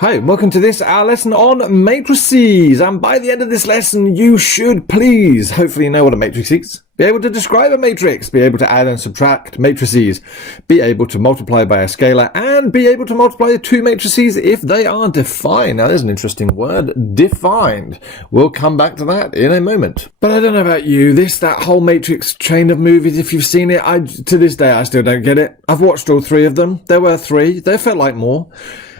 Hi, welcome to this, our lesson on matrices, and by the end of this lesson you should please hopefully know what a matrix is, be able to describe a matrix, be able to add and subtract matrices, be able to multiply by a scalar, and be able to multiply two matrices if they are defined. Now there's an interesting word, defined. We'll come back to that in a moment. But I don't know about you, that whole matrix chain of movies, if you've seen it, to this day I still don't get it. I've watched all three of them. There were three, they felt like more.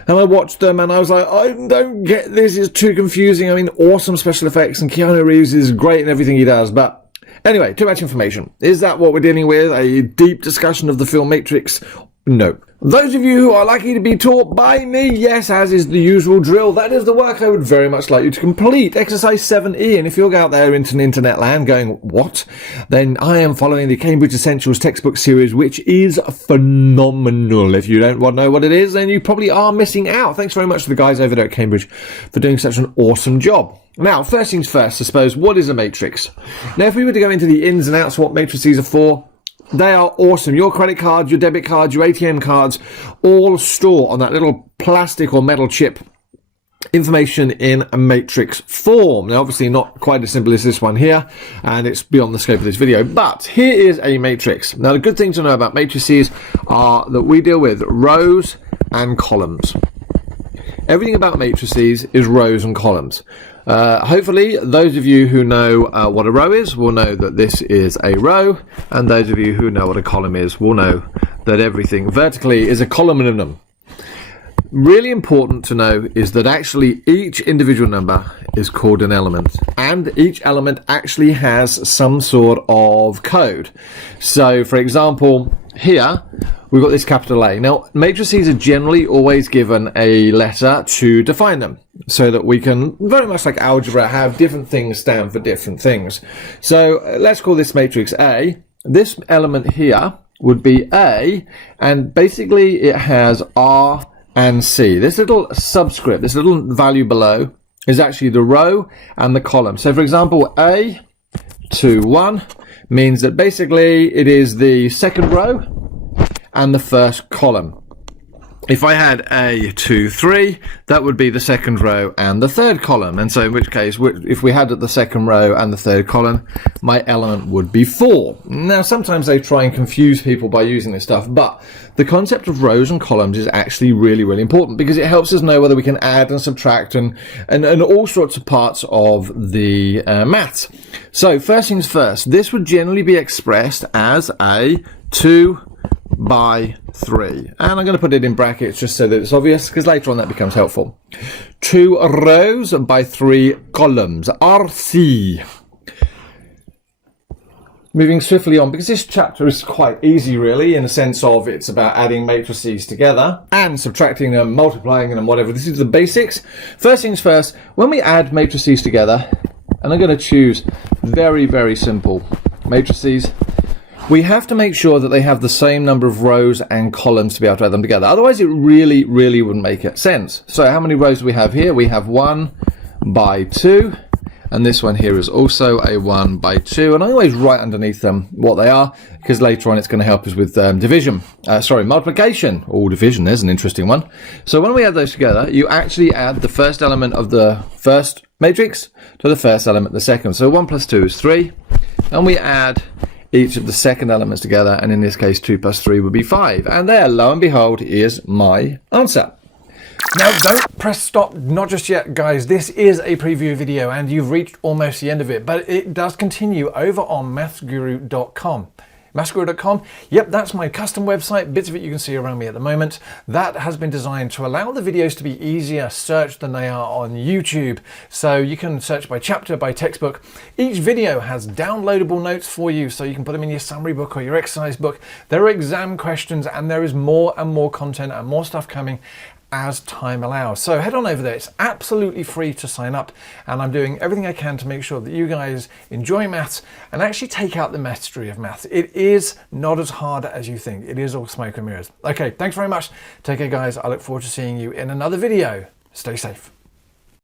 And I watched them and I was like, I don't get this, it's too confusing. I mean, awesome special effects and Keanu Reeves is great in everything he does. But anyway, too much information. Is that what we're dealing with? A deep discussion of the film Matrix? No. Those of you who are lucky to be taught by me, yes, as is the usual drill, that is the work I would very much like you to complete. Exercise 7E, and if you're out there into internet land going, what? Then I am following the Cambridge Essentials textbook series, which is phenomenal. If you don't know what it is, then you probably are missing out. Thanks very much to the guys over there at Cambridge for doing such an awesome job. Now, first things first, I suppose, what is a matrix? Now, if we were to go into the ins and outs of what matrices are for, they are awesome. Your credit cards, your debit cards, your ATM cards all store on that little plastic or metal chip information in a matrix form. Now, obviously not quite as simple as this one here, and it's beyond the scope of this video, but here is a matrix. Now, the good thing to know about matrices are that we deal with rows and columns. Everything about matrices is rows and columns. Hopefully, those of you who know what a row is will know that this is a row, and those of you who know what a column is will know that everything vertically is a column. Really important to know is that actually each individual number is called an element, and each element actually has some sort of code. So, for example, here we've got this capital A. Now, matrices are generally always given a letter to define them, so that we can, very much like algebra, have different things stand for different things. So let's call this matrix A. This element here would be A, and basically it has R and C. This little subscript, this little value below, is actually the row and the column. So for example, A to 1 means that basically it is the second row and the first column. If I had A to 3, that would be the second row and the third column. And so in which case, if we had the second row and the third column, my element would be 4. Now, sometimes they try and confuse people by using this stuff, but the concept of rows and columns is actually really, really important because it helps us know whether we can add and subtract and all sorts of parts of the maths. So first things first, this would generally be expressed as a 2 by 3, and I'm going to put it in brackets just so that it's obvious, because later on that becomes helpful. 2 rows by 3 columns, RC. Moving swiftly on, because this chapter is quite easy really, in the sense of it's about adding matrices together and subtracting them, multiplying them, whatever. This is the basics. First things first, when we add matrices together, and I'm going to choose very, very simple matrices, we have to make sure that they have the same number of rows and columns to be able to add them together. Otherwise, it really, really wouldn't make sense. So how many rows do we have here? We have 1 by 2. And this one here is also a 1 by 2. And I always write underneath them what they are, because later on it's going to help us with multiplication. Oh, division, there's an interesting one. So when we add those together, you actually add the first element of the first matrix to the first element of the second. So 1 plus 2 is 3. And we add each of the second elements together, and in this case 2 plus 3 would be 5. And there, lo and behold, is my answer. Now don't press stop, not just yet guys. This is a preview video and you've reached almost the end of it, but it does continue over on MaffsGuru.com. MaffsGuru.com, yep, that's my custom website. Bits of it you can see around me at the moment. That has been designed to allow the videos to be easier searched than they are on YouTube. So you can search by chapter, by textbook. Each video has downloadable notes for you, so you can put them in your summary book or your exercise book. There are exam questions, and there is more and more content and more stuff coming as time allows. So head on over there. It's absolutely free to sign up, and I'm doing everything I can to make sure that you guys enjoy maths and actually take out the mastery of maths. It is not as hard as you think. It is all smoke and mirrors. Okay, thanks very much. Take care guys. I look forward to seeing you in another video. Stay safe.